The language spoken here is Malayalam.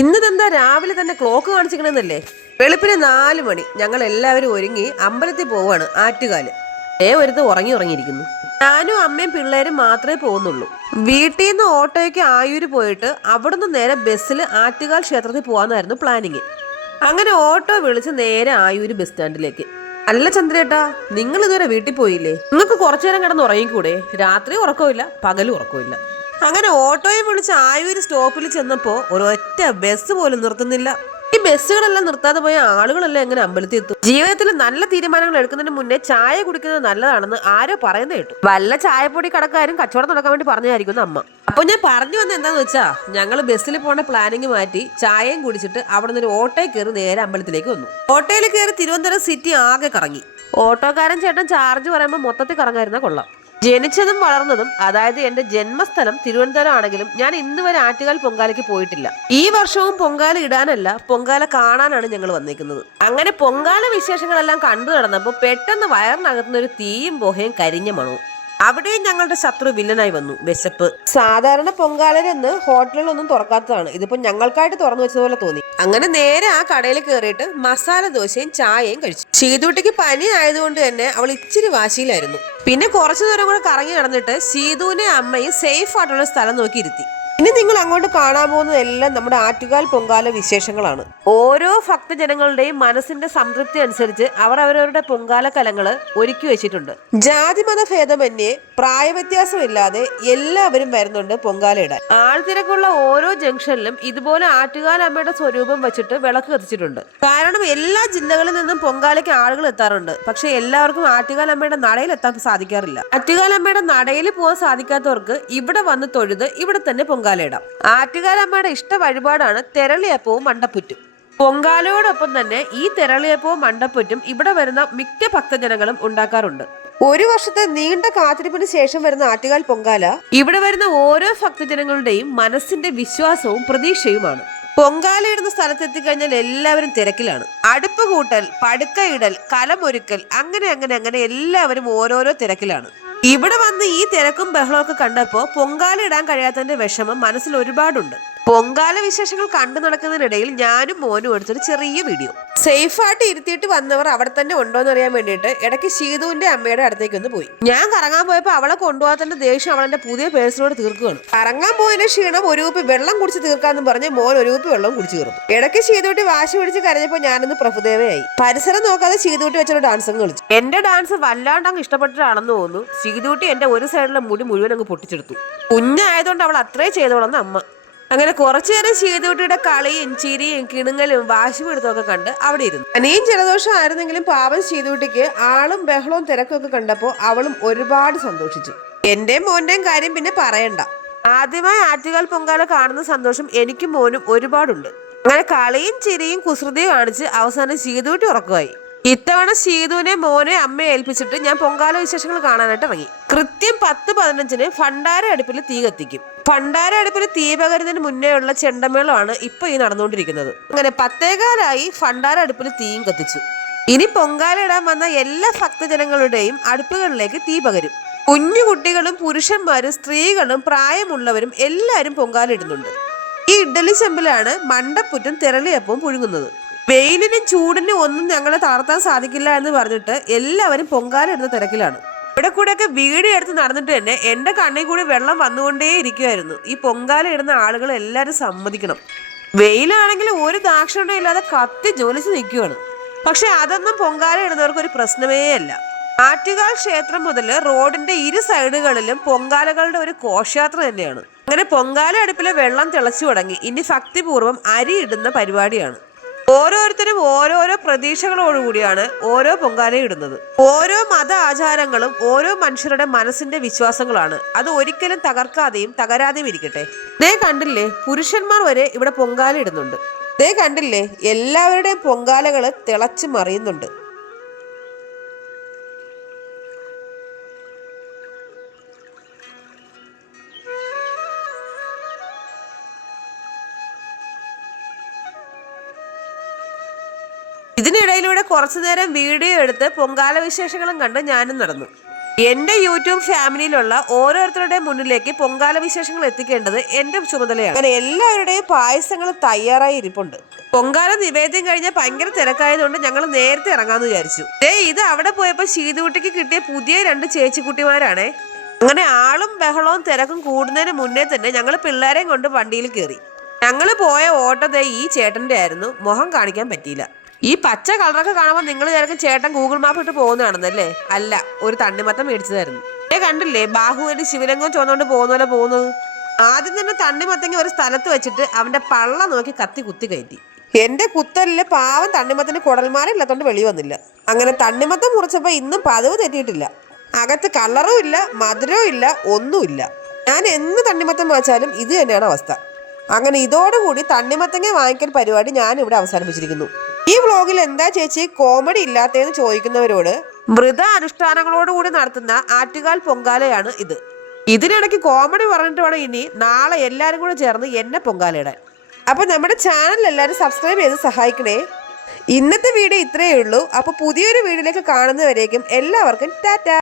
ഇന്നതെന്താ രാവിലെ തന്നെ ക്ലോക്ക് കാണിച്ചിക്കണമെന്നല്ലേ? വെളുപ്പിന് 4 മണി. ഞങ്ങൾ എല്ലാവരും ഒരുങ്ങി അമ്പലത്തിൽ പോവാണ്. ആറ്റുകാല് ഒരുത്ത് ഉറങ്ങിയിരിക്കുന്നു. ഞാനും അമ്മയും പിള്ളേരും മാത്രമേ പോകുന്നുള്ളൂ. വീട്ടിൽ നിന്ന് ഓട്ടോയ്ക്ക് ആയൂര് പോയിട്ട് അവിടുന്ന് നേരെ ബസ്സിൽ ആറ്റുകാൽ ക്ഷേത്രത്തിൽ പോകാന്നായിരുന്നു പ്ലാനിങ്. അങ്ങനെ ഓട്ടോ വിളിച്ച് നേരെ ആയൂര് ബസ് സ്റ്റാൻഡിലേക്ക്. അല്ല ചന്ദ്രേട്ടാ, നിങ്ങൾ ഇതുവരെ വീട്ടിൽ പോയില്ലേ? നിങ്ങൾക്ക് കുറച്ചു നേരം കിടന്ന് ഉറങ്ങിക്കൂടെ? രാത്രി ഉറക്കമില്ല, പകലും ഉറക്കമില്ല. അങ്ങനെ ഓട്ടോയെ വിളിച്ച് ആയൂര് സ്റ്റോപ്പിൽ ചെന്നപ്പോ ഒരൊറ്റ ബസ് പോലും നിർത്തുന്നില്ല. ഈ ബസ്സുകളെല്ലാം നിർത്താതെ പോയ ആളുകളെല്ലാം എങ്ങനെ അമ്പലത്തിൽ എത്തും? ജീവിതത്തിൽ നല്ല തീരുമാനങ്ങൾ എടുക്കുന്നതിന് മുന്നേ ചായ കുടിക്കുന്നത് നല്ലതാണെന്ന് ആരോ പറയുന്നത് കേട്ടു. വല്ല ചായപ്പൊടി കടക്കാരും കച്ചവടം നടക്കാൻ വേണ്ടി പറഞ്ഞായിരിക്കും അമ്മ. അപ്പൊ ഞാൻ പറഞ്ഞു വന്ന എന്താന്ന് വെച്ചാ, ഞങ്ങൾ ബസ്സിൽ പോണ പ്ലാനിങ് മാറ്റി ചായയും കുടിച്ചിട്ട് അവിടെ നിന്ന് ഒരു ഓട്ടോയിൽ കയറി നേരെ അമ്പലത്തിലേക്ക് വന്നു. ഓട്ടോയിൽ കയറി തിരുവനന്തപുരം സിറ്റി ആകെ കറങ്ങി. ഓട്ടോക്കാരൻ ചേട്ടൻ ചാർജ് പറയുമ്പോൾ മൊത്തത്തിൽ കറങ്ങായിരുന്ന കൊള്ളാം. ജനിച്ചതും വളർന്നതും, അതായത് എന്റെ ജന്മസ്ഥലം തിരുവനന്തപുരം ആണെങ്കിലും ഞാൻ ഇന്ന് വരെ ആറ്റുകാൽ പൊങ്കാലയ്ക്ക് പോയിട്ടില്ല. ഈ വർഷവും പൊങ്കാല ഇടാനല്ല, പൊങ്കാല കാണാനാണ് ഞങ്ങൾ വന്നിരിക്കുന്നത്. അങ്ങനെ പൊങ്കാല വിശേഷങ്ങളെല്ലാം കണ്ടു നടന്നപ്പോൾ പെട്ടെന്ന് വയറിനകത്തുനിന്ന് ഒരു തീയും പുകയും കരിഞ്ഞ മണവും. അവിടെയും ഞങ്ങളുടെ ശത്രു വില്ലനായി വന്നു, വിശപ്പ്. സാധാരണ പൊങ്കാലരെന്ന് ഹോട്ടലുകളൊന്നും തുറക്കാത്തതാണ്. ഇതിപ്പോ ഞങ്ങൾക്കായിട്ട് തുറന്നു വെച്ചതുപോലെ തോന്നി. അങ്ങനെ നേരെ ആ കടയിൽ കയറിയിട്ട് മസാല ദോശയും ചായയും കഴിച്ചു. ശീതുട്ടിക്ക് പനി ആയതുകൊണ്ട് തന്നെ അവൾ ഇച്ചിരി വാശിയിലായിരുന്നു. പിന്നെ കുറച്ചു നേരം കൂടെ കറങ്ങി നടന്നിട്ട് ശീതുവിനെ അമ്മയും സേഫ് ആയിട്ടുള്ള സ്ഥലം നോക്കി ഇരുത്തി. ഇനി നിങ്ങൾ അങ്ങോട്ട് കാണാൻ പോകുന്നതെല്ലാം നമ്മുടെ ആറ്റുകാൽ പൊങ്കാല വിശേഷങ്ങളാണ്. ഓരോ ഭക്തജനങ്ങളുടെയും മനസ്സിന്റെ സംതൃപ്തി അനുസരിച്ച് അവർ അവരവരുടെ പൊങ്കാല കലങ്ങള് ഒരുക്കി വെച്ചിട്ടുണ്ട്. ജാതിമത ഭേദമന്യേ പ്രായവ്യത്യാസമില്ലാതെ എല്ലാവരും വരുന്നുണ്ട് പൊങ്കാലയിടാൻ. ആൾത്തിരക്കുള്ള ഓരോ ജംഗ്ഷനിലും ഇതുപോലെ ആറ്റുകാൽ അമ്മയുടെ സ്വരൂപം വെച്ചിട്ട് വിളക്ക് കത്തിച്ചിട്ടുണ്ട്. കാരണം എല്ലാ ജില്ലകളിൽ നിന്നും പൊങ്കാലയ്ക്ക് ആളുകൾ എത്താറുണ്ട്. പക്ഷെ എല്ലാവർക്കും ആറ്റുകാൽ അമ്മയുടെ നടയിൽ എത്താൻ സാധിക്കാറില്ല. ആറ്റുകാൽ അമ്മയുടെ നടയിൽ പോകാൻ സാധിക്കാത്തവർക്ക് ഇവിടെ വന്ന് തൊഴുത് ഇവിടെ തന്നെ പൊങ്കാല ഇടാം. ആറ്റുകാലമ്മയുടെ ഇഷ്ട വഴിപാടാണ് തെരളിയപ്പവും മണ്ടപ്പുറ്റും. പൊങ്കാലയോടൊപ്പം തന്നെ ഈ തെരളിയപ്പവും മണ്ടപ്പുറ്റും ഇവിടെ വരുന്ന മിക്ക ഭക്തജനങ്ങളും ഉണ്ടാക്കാറുണ്ട്. ഒരു വർഷത്തെ നീണ്ട കാത്തിരിപ്പിന് ശേഷം വരുന്ന ആറ്റുകാൽ പൊങ്കാല ഇവിടെ വരുന്ന ഓരോ ഭക്തജനങ്ങളുടെയും മനസ്സിന്റെ വിശ്വാസവും പ്രതീക്ഷയുമാണ്. പൊങ്കാലയിടുന്ന സ്ഥലത്തെത്തിക്കഴിഞ്ഞാൽ എല്ലാവരും തിരക്കിലാണ്. അടുപ്പ് കൂട്ടൽ, പടുക്കയിടൽ, കലമൊരുക്കൽ, അങ്ങനെ എല്ലാവരും ഓരോരോ തിരക്കിലാണ്. ഇവിടെ വന്ന് ഈ തിരക്കും ബഹളമൊക്കെ കണ്ടപ്പോൾ പൊങ്കാല ഇടാൻ കഴിയാത്തതിന്റെ വിഷമം മനസ്സിൽ ഒരുപാടുണ്ട്. പൊങ്കാല വിശേഷങ്ങൾ കണ്ടു നടക്കുന്നതിനിടയിൽ ഞാനും മോനും എടുത്തൊരു ചെറിയ വീഡിയോ. സേഫായിട്ട് ഇരുത്തിയിട്ട് വന്നവർ അവിടെ തന്നെ ഉണ്ടോന്ന് അറിയാൻ വേണ്ടിയിട്ട് ഇടയ്ക്ക് ശീതുവിന്റെ അമ്മയുടെ അടുത്തേക്ക് ഒന്ന് പോയി. ഞാൻ കറങ്ങാൻ പോയപ്പോൾ അവളെ കൊണ്ടുപോകാത്തതിന്റെ ദേഷ്യം അവളെന്റെ പുതിയ പേഴ്സിനോട് തീർക്കുകയാണ്. കറങ്ങാൻ പോയതിന്റെ ക്ഷീണം ഒരു കുപ്പി വെള്ളം കുടിച്ച് തീർക്കാന്ന് പറഞ്ഞ് മോൻ ഒരു കുപ്പി വെള്ളം കുടിച്ചു തീർന്നു. ഇടയ്ക്ക് ശീതുട്ടി വാശി പിടിച്ച് കരഞ്ഞപ്പോൾ ഞാനൊന്ന് പ്രഭുദേവയായി. പരിസരം നോക്കാതെ ശീതുട്ടി വെച്ചൊരു ഡാൻസ് അങ്ങ് കളിച്ചു. എന്റെ ഡാൻസ് വല്ലാണ്ട് അങ്ങ് ഇഷ്ടപ്പെട്ടിട്ടാണെന്ന് തോന്നുന്നു. ശീതുട്ടി എന്റെ ഒരു സൈഡിലെ മുടി മുഴുവൻ അങ്ങ് പൊട്ടിച്ചെടുത്തു. കുഞ്ഞായതുകൊണ്ട് അവൾ അത്രേ ചെയ്തോളന്ന് അമ്മ. അങ്ങനെ കുറച്ചു നേരം ശീതുട്ടിയുടെ കളിയും ചിരിയും കിണുങ്ങലും വാശി പിടുത്തമൊക്കെ കണ്ട് അവിടെ ഇരുന്നു. അനിയും ജലദോഷം ആയിരുന്നെങ്കിലും പാവം ശീതുട്ടിക്ക് ആളും ബഹളവും തിരക്കൊക്കെ കണ്ടപ്പോൾ അവളും ഒരുപാട് സന്തോഷിച്ചു. എന്റെയും മോന്റെയും കാര്യം പിന്നെ പറയണ്ട. ആദ്യമായി ആറ്റുകാൽ പൊങ്കാല കാണുന്ന സന്തോഷം എനിക്കും മോനും ഒരുപാടുണ്ട്. അങ്ങനെ കളിയും ചിരിയും കുസൃതിയും കാണിച്ച് അവസാനം ശീതുട്ടി ഉറക്കമായി. ഇത്തവണ ശീതുവിനെ മോനെ അമ്മയെ ഏൽപ്പിച്ചിട്ട് ഞാൻ പൊങ്കാല വിശേഷങ്ങൾ കാണാനായിട്ട് ഇറങ്ങി. കൃത്യം 10:15 ഭണ്ഡാര അടുപ്പിൽ തീ കത്തിക്കും. ഭണ്ഡാര അടുപ്പിൽ തീ പകരുന്നതിന് മുന്നേ ഉള്ള ചെണ്ടമേളമാണ് ഇപ്പൊ ഈ നടന്നുകൊണ്ടിരിക്കുന്നത്. അങ്ങനെ 10:15 ഭണ്ഡാര അടുപ്പിൽ തീയും കത്തിച്ചു. ഇനി പൊങ്കാല ഇടാൻ വന്ന എല്ലാ ഭക്തജനങ്ങളുടെയും അടുപ്പുകളിലേക്ക് തീ പകരും. കുഞ്ഞു കുട്ടികളും പുരുഷന്മാരും സ്ത്രീകളും പ്രായമുള്ളവരും എല്ലാവരും പൊങ്കാല ഇടുന്നുണ്ട്. ഈ ഇഡ്ഡലി ചെമ്പിലാണ് മണ്ടപ്പുറ്റും തെരളിയപ്പവും പുഴുങ്ങുന്നത്. വെയിലിനും ചൂടിനും ഒന്നും ഞങ്ങളെ തളർത്താൻ സാധിക്കില്ല എന്ന് പറഞ്ഞിട്ട് എല്ലാവരും പൊങ്കാല ഇടുന്ന തിരക്കിലാണ്. ഇവിടെ കൂടെയൊക്കെ വീഡിയോ എടുത്ത് നടന്നിട്ട് തന്നെ എന്റെ കണ്ണിൽ കൂടി വെള്ളം വന്നുകൊണ്ടേ ഇരിക്കുമായിരുന്നു. ഈ പൊങ്കാല ഇടുന്ന ആളുകൾ എല്ലാവരും സമ്മതിക്കണം. വെയിലാണെങ്കിൽ ഒരു ദാക്ഷിണ്യം ഇല്ലാതെ കത്തി ജ്വലിച്ച് നിൽക്കുകയാണ്. പക്ഷെ അതൊന്നും പൊങ്കാല ഇടുന്നവർക്ക് ഒരു പ്രശ്നമേ അല്ല. ആറ്റുകാൽ ക്ഷേത്രം മുതൽ റോഡിന്റെ ഇരു സൈഡുകളിലും പൊങ്കാലകളുടെ ഒരു ഘോഷയാത്ര തന്നെയാണ്. അങ്ങനെ പൊങ്കാല അടുപ്പിലെ വെള്ളം തിളച്ചു തുടങ്ങി. ഇനി ഭക്തിപൂർവ്വം അരി ഇടുന്ന പരിപാടിയാണ്. ഓരോരുത്തരും ഓരോരോ പ്രതീക്ഷകളോടുകൂടിയാണ് ഓരോ പൊങ്കാല ഇടുന്നത്. ഓരോ മത ആചാരങ്ങളും ഓരോ മനുഷ്യരുടെ മനസ്സിന്റെ വിശ്വാസങ്ങളാണ്. അത് ഒരിക്കലും തകർക്കാതെയും തകരാതെയും ഇരിക്കട്ടെ. ദേ കണ്ടില്ലേ, പുരുഷന്മാർ വരെ ഇവിടെ പൊങ്കാല ഇടുന്നുണ്ട്. ദേ കണ്ടില്ലേ, എല്ലാവരുടെയും പൊങ്കാലകള് തിളച്ചു മറിയുന്നുണ്ട്. ഇതിനിടയിലൂടെ കുറച്ചു നേരം വീഡിയോ എടുത്ത് പൊങ്കാല വിശേഷങ്ങളും കണ്ട് ഞാനും നടന്നു. എന്റെ യൂട്യൂബ് ഫാമിലിയിലുള്ള ഓരോരുത്തരുടെയും മുന്നിലേക്ക് പൊങ്കാല വിശേഷങ്ങൾ എത്തിക്കേണ്ടത് എന്റെ ചുമതലയാണ്. അങ്ങനെ എല്ലാവരുടെയും പായസങ്ങൾ തയ്യാറായി ഇരിപ്പുണ്ട്. പൊങ്കാല നിവേദ്യം കഴിഞ്ഞാൽ ഭയങ്കര തിരക്കായതുകൊണ്ട് ഞങ്ങൾ നേരത്തെ ഇറങ്ങാന്ന് വിചാരിച്ചു. ഇത് അവിടെ പോയപ്പോൾ ശീതുകുട്ടിക്ക് കിട്ടിയ പുതിയ 2 ചേച്ചിക്കുട്ടിമാരാണേ. അങ്ങനെ ആളും ബഹളവും തിരക്കും കൂടുന്നതിന് മുന്നേ തന്നെ ഞങ്ങൾ പിള്ളേരെയും കൊണ്ട് വണ്ടിയിൽ കയറി. ഞങ്ങൾ പോയ ഓട്ടത്തെ ഈ ചേട്ടന്റെ ആയിരുന്നു. മുഖം കാണിക്കാൻ പറ്റിയില്ല. ഈ പച്ച കളറൊക്കെ കാണുമ്പോൾ നിങ്ങൾ ചിലപ്പോൾ ചേട്ടൻ ഗൂഗിൾ മാപ്പ് ഇട്ട് പോകുന്നതാണെന്നല്ലേ? അല്ല, ഒരു തണ്ണിമത്തം മേടിച്ചതായിരുന്നു. കണ്ടില്ലേ ബാഹുബലി ശിവലിംഗം ചുവന്നുകൊണ്ട് പോകുന്ന പോലെ പോകുന്നത്. ആദ്യം തന്നെ തണ്ണിമത്തങ്ങ ഒരു സ്ഥലത്ത് വെച്ചിട്ട് അവന്റെ പള്ള നോക്കി കത്തി കുത്തി കയറ്റി. എന്റെ കുത്തലില് പാവം തണ്ണിമത്തിന് കുടൽമാരില്ലാത്തോണ്ട് വെളി വന്നില്ല. അങ്ങനെ തണ്ണിമത്തം മുറിച്ചപ്പോ ഇന്നും പതിവ് തെറ്റിയിട്ടില്ല. അകത്ത് കളറും ഇല്ല, മധുരവും ഇല്ല, ഒന്നുമില്ല. ഞാൻ എന്ന് തണ്ണിമത്തം വാങ്ങിച്ചാലും ഇത് തന്നെയാണ് അവസ്ഥ. അങ്ങനെ ഇതോടുകൂടി തണ്ണിമത്തങ്ങ വാങ്ങിക്കൽ പരിപാടി ഞാൻ ഇവിടെ അവസാനിപ്പിച്ചിരിക്കുന്നു. ഈ വ്ലോഗിൽ എന്താ ചേച്ചി കോമഡി ഇല്ലാത്തതെന്ന് ചോദിക്കുന്നവരോട്, വ്രത അനുഷ്ഠാനങ്ങളോടുകൂടി നടത്തുന്ന ആറ്റുകാൽ പൊങ്കാലയാണ് ഇത്. ഇതിനിടയ്ക്ക് കോമഡി പറഞ്ഞിട്ട് വേണം ഇനി നാളെ എല്ലാവരും കൂടെ ചേർന്ന് എന്നെ പൊങ്കാലയിടാൻ. അപ്പൊ നമ്മുടെ ചാനൽ എല്ലാവരും സബ്സ്ക്രൈബ് ചെയ്ത് സഹായിക്കണേ. ഇന്നത്തെ വീഡിയോ ഇത്രയേ ഉള്ളൂ. അപ്പൊ പുതിയൊരു വീഡിയോയിലേക്ക് കാണുന്നവരേക്കും എല്ലാവർക്കും ടാറ്റാ.